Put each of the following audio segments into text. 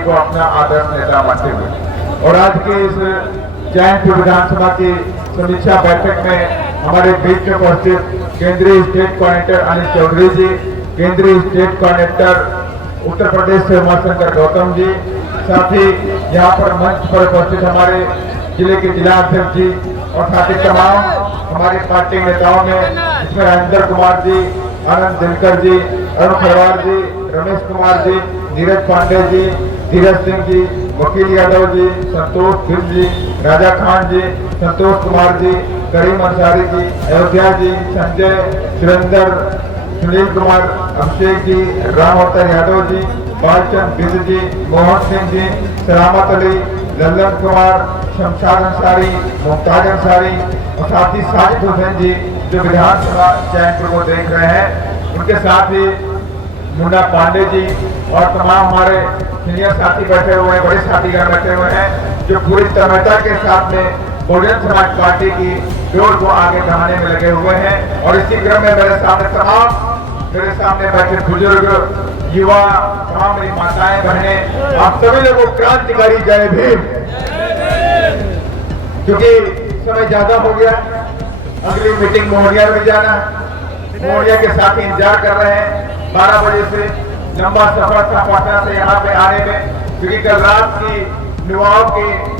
Party को अपना आदर्श नेता मानते हुए। और आज के इस चैनपुर विधानसभा की समीक्षा बैठक में हमारे बीच में उपस्थित केंद्रीय स्टेट कोऑर्डिनेटर अनिल चौधरी जी, केंद्रीय स्टेट कोऑर्डिनेटर उत्तर प्रदेश से उमाशंकर गौतम जी, साथ ही यहाँ पर मंच पर उपस्थित हमारे जिले के जिला अध्यक्ष जी और साथ ही तमाम हमारी पार्टी नेताओं में इसमें राजेंद्र कुमार जी, आनंद दिनकर जी, अरुण खरवार जी, रमेश कुमार जी, नीरज पांडे जी, धीरज सिंह जी, वकील यादव जी, संतोष भिल जी, राजा खान जी, संतोष कुमार जी, करीम अंसारी जी, अयोध्या जी, संजय, सुरेंद्र, सुनील कुमार, अभिषेक जी, राम अवतार यादव जी, बालचंद बिंद जी, मोहन सिंह जी, सलामत अली, लल्लन कुमार, शमशाद अंसारी, मुमताज अंसारी और साथ ही साजिद हुसैन जी जो विधानसभा चैनपुर को देख रहे हैं, उनके साथ ही मुन्ना पांडे जी और तमाम हमारे सीनियर साथी बैठे हुए हैं, बड़े साथीगण बैठे हुए हैं जो पूरी तन्मयता के साथ में बहुजन समाज पार्टी की डोर को आगे बढ़ाने में लगे हुए हैं। और इसी क्रम में मेरे सामने बैठे बुजुर्ग, युवा, तमाम मेरी माताएं, बहनें, आप सभी लोगों को क्रांतिकारी जय भीम। क्योंकि समय ज्यादा हो गया, अगली मीटिंग मोहनिया में जाना, मोहनिया के साथ इंतजार कर रहे हैं। 12 बजे से लंबा सफर था पटना से यहाँ पे आने में, क्योंकि कल रात की युवाओं की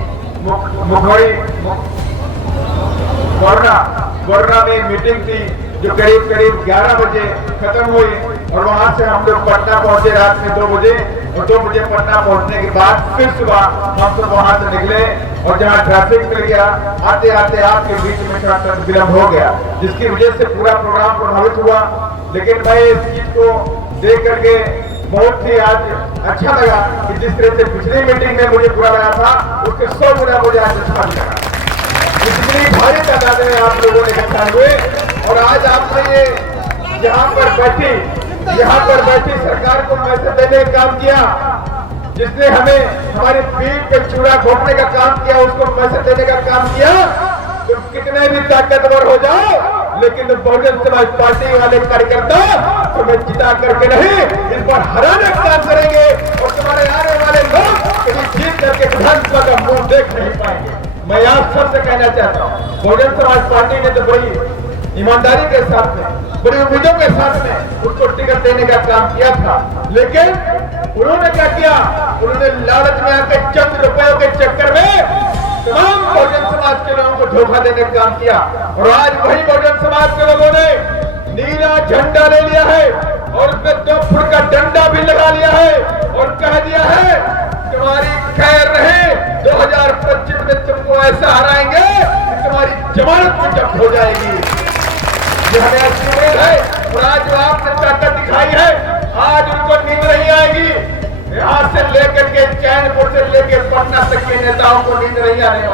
वरना में मीटिंग थी जो करीब 11 बजे खत्म हुई और वहां से हम लोग पटना पहुंचे रात में 2 बजे और 2 बजे पटना पहुंचने के बाद फिर सुबह हम सब वहां से निकले और जहां ट्रैफिक मिल गया, आते आते आपके बीच में थोड़ा विलंब हो गया, जिसकी वजह से पूरा प्रोग्राम प्रभावित हुआ। लेकिन मैं इस चीज को देख करके बहुत ही आज अच्छा लगा कि जिस तरह से पिछली मीटिंग में मुझे बुरा लगा था, उसके 100 गुना मुझे आज अच्छा लगा। इतनी भारी तादाद में आप लोगों ने इकट्ठा हुए और आज आपने ये यहाँ पर बैठी सरकार को मैसेज देने का काम किया, जिसने हमें हमारी पीठ पे चूड़ा घोटने का काम किया, उसको मैसेज देने का काम किया। तुम कितने भी ताकतवर हो जाओ, लेकिन बहुजन समाज पार्टी वाले कार्यकर्ता तुम्हें जिता करके नहीं, इस पर हराने का काम करेंगे और तुम्हारे आने वाले लोग कभी जीत करके विधानसभा का मुंह देख नहीं पाएंगे। मैं आप सबसे कहना चाहता हूँ, बहुजन समाज पार्टी ने तो बड़ी ईमानदारी के साथ में, बड़ी उम्मीदों के साथ में उसको टिकट देने का काम किया था, लेकिन उन्होंने क्या किया, उन्होंने लालच में आकर चंद रुपयों के चक्कर में तमाम बहुजन समाज के लोगों को धोखा देने का काम किया। और आज वही बहुजन समाज के लोगों ने नीला झंडा ले लिया है और उसमें 2 फुट का डंडा भी लगा लिया है और कह दिया है तुम्हारी खैर रहे, 2025 में तुमको ऐसा हराएंगे कि तुम्हारी जमानत भी जब्त हो जाएगी। ये हमें अच्छी उम्मीद है और आज जो आपने ताकत दिखाई है, आज उनको नींद नहीं आएगी। यहाँ से लेकर के चैनपुर से लेकर पटना तक के नेताओं को नींद नहीं आने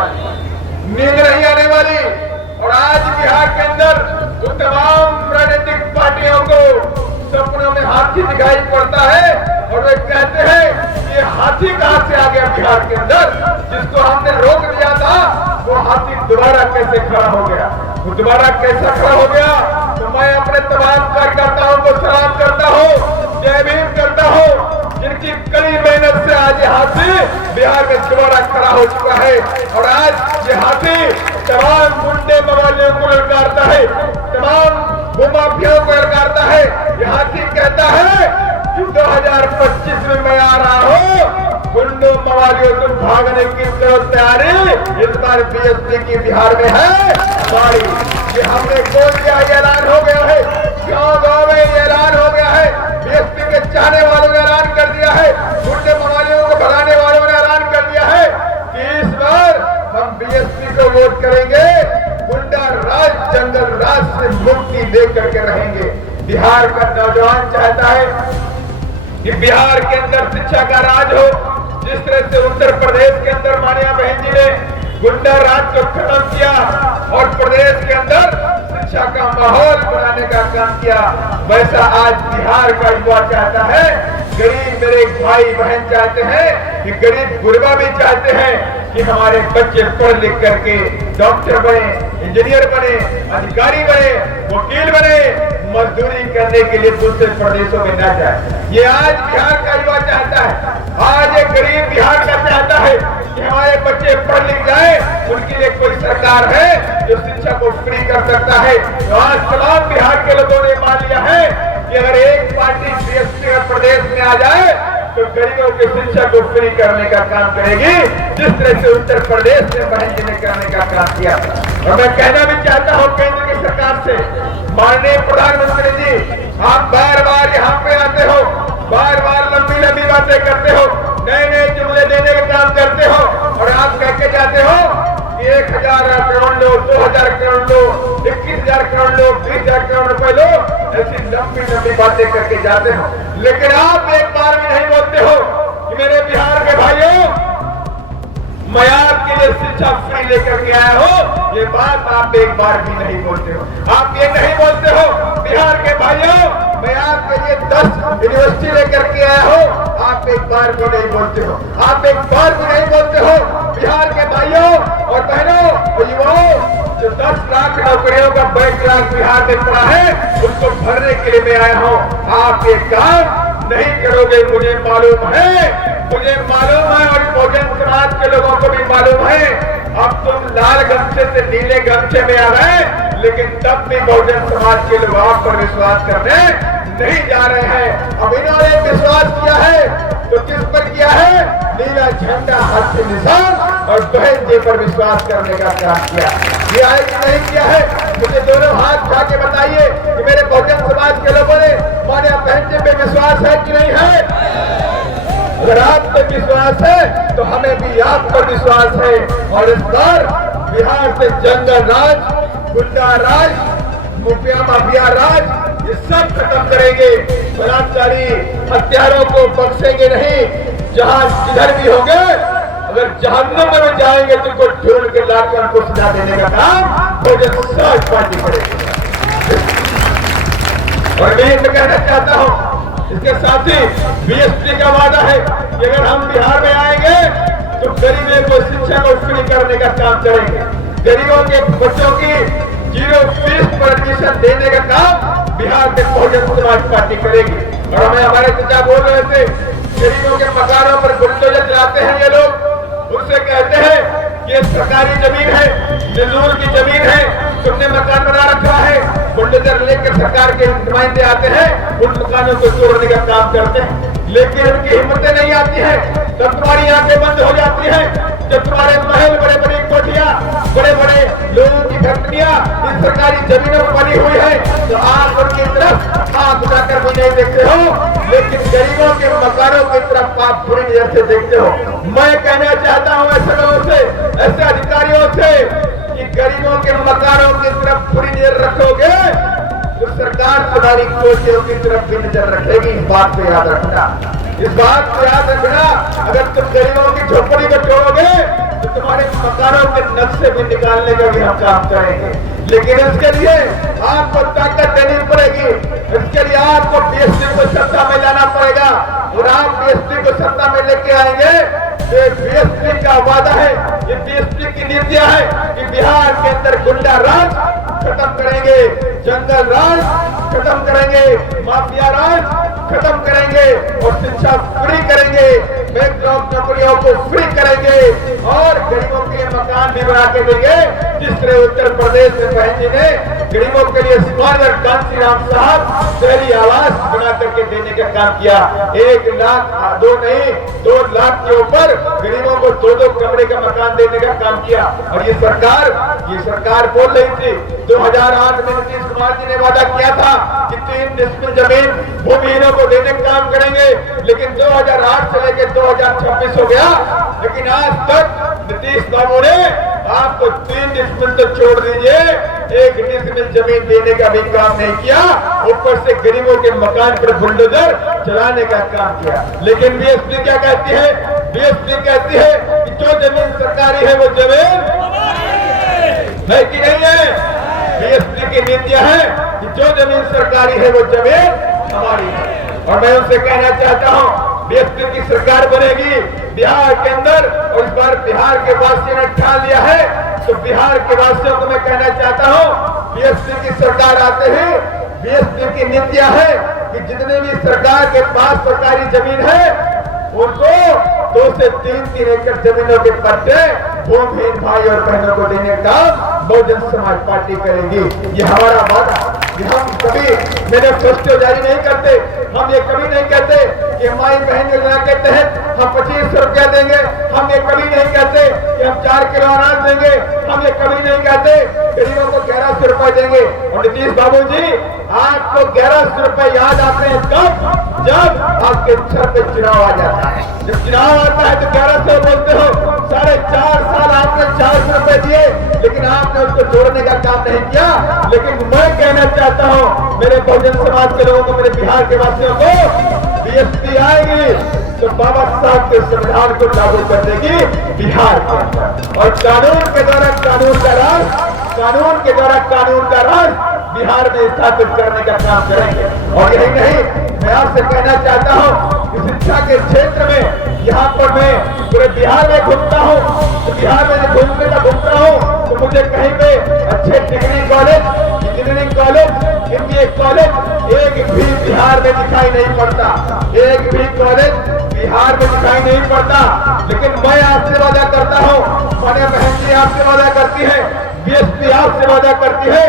वाली। और आज बिहार के अंदर वो तमाम राजनीतिक पार्टियों को सपनों में हाथी दिखाई पड़ता है और वे कहते हैं ये हाथी कहां से आ गया बिहार के अंदर, जिसको हमने रोक दिया था वो हाथी दोबारा कैसे खड़ा हो गया, वो दोबारा कैसा खड़ा हो गया। तो मैं अपने तमाम कार्यकर्ताओं को सलाम करता हूँ, जय भीम करता हूँ, जिनकी कड़ी मेहनत से आज ये हाथी बिहार में दोबारा खड़ा हो चुका है। और आज ये हाथी तमाम गुंडे मवालियों को ललकारता है, तमाम भूमाफियाओं को ललकारता है। ये हाथी कहता है कि 2025 में मैं आ रहा हूँ, गुंडों मवालियों तुम भागने की तैयारी इस बार बीएसपी की बिहार में है हमारी। ये हमने बोल दिया, ऐलान हो गया है, गाँव में ऐलान हो गया है, बीएसपी के चाहने वालों ने ऐलान कर दिया है, गुंडे मवालियों को भगाने वालों ने ऐलान कर दिया है कि इस बार हम बीएसपी को वोट करेंगे, गुंडा राज, जंगल राज से मुक्ति लेकर के रहेंगे। बिहार का नौजवान चाहता है कि बिहार के अंदर शिक्षा का राज हो, जिस तरह से उत्तर प्रदेश के अंदर मानिया बहन जी ने गुंडा राज को खत्म किया और प्रदेश के अंदर शिक्षा का माहौल बनाने का काम किया, वैसा आज बिहार का युवा चाहता है। गरीब मेरे भाई बहन चाहते हैं कि गरीब गुरबा भी चाहते हैं कि हमारे बच्चे पढ़ लिख करके डॉक्टर बने, इंजीनियर बने, अधिकारी बने, वकील बने, मजदूरी करने के लिए दूसरे प्रदेशों में न जाए। ये आज बिहार का युवा चाहता है, आज एक गरीब बिहार का चाहता है कि हमारे बच्चे पढ़ लिख जाए, उनके लिए कोई सरकार है जो शिक्षा को फ्री कर सकता है। तो आज तमाम बिहार के लोगों ने मान लिया है कि अगर एक पार्टी बीएसपी प्रदेश में आ जाए तो गरीबों की शिक्षा को फ्री करने का काम करेगी, जिस तरह से उत्तर प्रदेश में बहन जी ने करने का काम किया। और मैं कहना भी चाहता हूँ केंद्र की सरकार से, माननीय प्रधानमंत्री जी, आप बार बार यहाँ पे आते हो, बार बार लंबी लंबी बातें करते हो, नए नए जुमले देने का काम करते हो, और आप कह के जाते हो कि 1000 करोड़ लो, 2000 करोड़ लो, 21,000 करोड़ लो, 20,000 करोड़ रुपए लो, ऐसी लंबी लंबी बातें करके जाते हो। लेकिन आप एक बार भी नहीं बोलते हो कि मेरे बिहार के भाइयों, मैं आपके लिए शिक्षा फ्री लेकर के आया हूँ, ये बात आप एक बार भी नहीं बोलते हो। आप ये नहीं बोलते हो बिहार के भाइयों, मैं आपके लिए 10 यूनिवर्सिटी लेकर के आया हूँ, आप एक बार भी नहीं बोलते हो। आप एक बार भी नहीं बोलते हो बिहार के भाइयों और बहनों और युवाओं, जो 10 लाख नौकरियों का बैकलॉग बिहार में पड़ा है, उसको भरने के लिए मैं आया हूँ। आप ये काम नहीं करोगे, मुझे मालूम है, मुझे मालूम है, और बहुजन समाज के लोगों को भी मालूम है। अब तुम लाल गमछे से नीले गमछे में आ गए, लेकिन तब भी बहुजन समाज के लोग आप पर विश्वास करने नहीं जा रहे हैं। अब इन्होंने विश्वास किया है तो किस पर किया है? नीला झंडा, हाथ से निशान और बहन जी पर विश्वास करने का काम किया। ये आए कि नहीं किया है? मुझे दोनों हाथ उठा के बताइए कि मेरे बहुजन समाज के लोगों ने माने बहन जी पे विश्वास है कि नहीं है? अगर आप पे विश्वास है तो हमें भी आप पर विश्वास है, और इस बार बिहार से जंगल राज, गुंडा राज, मुखिया माफिया राज, ये सब खत्म करेंगे। बलात्कारी हत्यारों को बख्शेंगे नहीं। जहां जिधर भी होंगे, अगर जहन्नुम में जाएंगे तो उनको ढूंढ के लाकर उनको सजा देने का काम बहुजन समाज पार्टी करेगी। और मैं ये कहना चाहता हूँ, इसके साथ ही बीएसपी का वादा है कि अगर हम बिहार में आएंगे तो गरीबों को शिक्षा को फ्री करने का काम करेंगे। गरीबों के बच्चों की 0 फीस पर एडमिशन देने का काम बिहार में बहुजन समाज पार्टी करेगी। और हमें हमारे चाचा बोल रहे थे, गरीबों के मकानों पर बुलडोजर चलाते हैं ये लोग, उनसे कहते हैं ये सरकारी जमीन है, निजूर की जमीन है, तुमने मकान बना रखा है, बुलडोजर लेकर सरकार के नुमाइंदे आते हैं, उन मकानों को तोड़ने का काम करते हैं। लेकिन उनकी हिम्मतें नहीं आती है, तब तुम्हारी आंखें बंद हो जाती है, जब तुम्हारे महल, बड़े बड़े कोठियां, बड़े बड़े लोगों की फैक्ट्रियां इन सरकारी जमीनों पर बनी हुई है, तो आप उनकी तरफ आंख उठाकर भी नहीं देखते हो, लेकिन गरीबों के मकानों की तरफ आप बुरी नजर से देखते हो। मैं कहना चाहता हूँ ऐसे लोगों से, ऐसे अधिकारियों से, कि गरीबों के मकानों की तरफ बुरी नजर रखोगे तो सरकार तुम्हारी कोठियों की तरफ भी नजर रखेगी। इस बात को याद रखना, इस बात को याद रखना। अगर तुम गरीबों की झोपड़ी को तोड़ोगे तो तुम्हारे मकानों के नक्शे भी निकालने का भी हम काम करेंगे। लेकिन इसके लिए आपको ताकत देनी पड़ेगी, इसके लिए आपको बीएसपी को सत्ता में लाना पड़ेगा। और आप बीएसपी को सत्ता में लेके आएंगे, ये बीएसपी का वादा है, ये बीएसपी की नीतियां है कि बिहार के अंदर गुंडा राज खत्म करेंगे, जंगल राज खत्म करेंगे, माफिया राज खत्म करेंगे, और शिक्षा फ्री करेंगे, बैकलॉग नौकरियों को फ्री करेंगे, और गरीबों के लिए मकान भी बना के देंगे। जिस तरह उत्तर प्रदेश में बहन जी ने गरीबों के लिए स्कॉलर कांसीराम साहब शहरी आवास बना करके देने का काम किया। 1 लाख 2 नहीं 2 लाख के ऊपर गरीबों को 2-2 कमरे का मकान देने का काम किया। और ये सरकार बोल रही थी 2008 में नीतीश कुमार जी ने वादा किया था कि 3 डिस्ट्रिक्ट जमीन भूमिहीनों को देने का काम करेंगे, लेकिन 2008 से लेकर 2026 हो गया, लेकिन आज तक नीतीश बाबू ने आपको 3 डिस्ट्रिक्ट तो छोड़ दीजिए, 1 डिस्ट्रिक्ट जमीन देने का भी काम नहीं किया, ऊपर से गरीबों के मकान पर बुलडोजर चलाने का काम किया। लेकिन बीएसपी क्या कहती है? बीएसपी कहती है कि जो जमीन सरकारी है वो जमीन है कि नहीं है। बीएसपी की नीतियां हैं कि जो जमीन सरकारी है वो जमीन हमारी है। और मैं उनसे कहना चाहता हूं, बीएसपी की सरकार बनेगी बिहार के अंदर, और इस बार बिहार के वासियों ने ठान लिया है, तो बिहार के वासियों को मैं कहना चाहता हूं, बीएसपी की सरकार आते ही बीएसपी की नीतियां है कि जितने भी सरकार के पास सरकारी जमीन है उनको 2 से 3 एकड़ जमीनों के पट्टे भूमिहीन भाई और बहनों को देने का बहुजन समाज पार्टी करेगी। ये हमारा वादा। हम कभी मैनिफेस्टो जारी नहीं करते, हम ये कभी नहीं कहते कि माई बहन योजना के तहत हम 2500 रुपया देंगे, हम ये कभी नहीं कहते कि हम 4 किलो अनाज देंगे, हम ये कभी नहीं कहते गरीबों को 1100 रुपए देंगे। और नीतीश बाबू जी, आपको 1100 रुपए याद आते हैं कब? जब आपके सर पे चुनाव आ जाता है। जब चुनाव आता है तो 1100 बोलते हो। 4.5 साल आपने 400 रुपए दिए, लेकिन आपने उसको जोड़ने का काम नहीं किया। लेकिन मैं कहना चाहता हूं मेरे बहुजन समाज के लोगों को, मेरे बिहार के वासियों को, बीएसपी आएगी तो बाबा साहब के संविधान को लागू कर देगी बिहार के अंदर, और कानून के द्वारा कानून का राज, कानून के द्वारा कानून का राज बिहार में स्थापित करने का काम करेंगे। और यही नहीं, मैं आपसे कहना चाहता हूं कि शिक्षा के क्षेत्र में यहाँ पर मैं पूरे बिहार में घूमता हूँ, तो बिहार में घूमता हूँ तो मुझे कहीं पे अच्छे degree college, engineering college, MBA college एक भी बिहार में दिखाई नहीं पड़ता। एक भी कॉलेज बिहार में दिखाई नहीं पड़ता। लेकिन मैं आपसे वादा करता हूँ, माननीय बहन जी आपसे वादा करती है, बीएसपी आपसे वादा करती है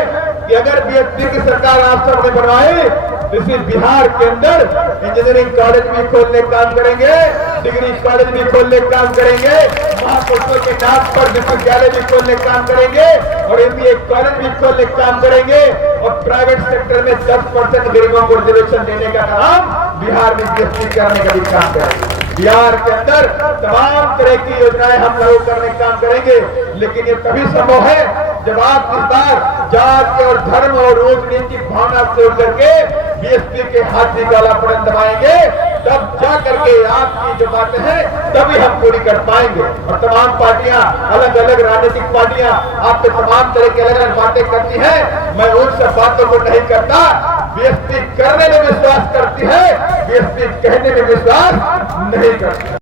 कि अगर बीएसपी की सरकार आप सबने बनवाई तो इसी बिहार के अंदर इंजीनियरिंग कॉलेज भी खोलने का काम करेंगे, डिग्री कॉलेज भी खोलने का काम करेंगे, महापुरुषों के नाम पर विश्वविद्यालय भी खोलने का काम करेंगे, और MBA कॉलेज भी खोलने का काम करेंगे, और प्राइवेट सेक्टर में 10% गरीबों को रिजर्वेशन देने का काम बिहार में बीएसपी करने का भी काम करेंगे। बिहार के अंदर तमाम तरह की योजनाएं हम लागू करने का काम करेंगे। लेकिन ये तभी संभव है जब आप इस बार जाति और धर्म और राजनीतिक भावना से उठ करके बीएसपी के हाथी वाला बटन दबाएंगे, तब जा करके आपकी जो बातें हैं तभी हम पूरी कर पाएंगे। और तमाम पार्टियां, अलग अलग राजनीतिक पार्टियां आप पे तमाम तरह की अलग अलग बातें करती हैं, मैं उन सब बातों को नहीं करता। बीएसपी करने में विश्वास करती है, बीएसपी कहने में विश्वास नहीं करती।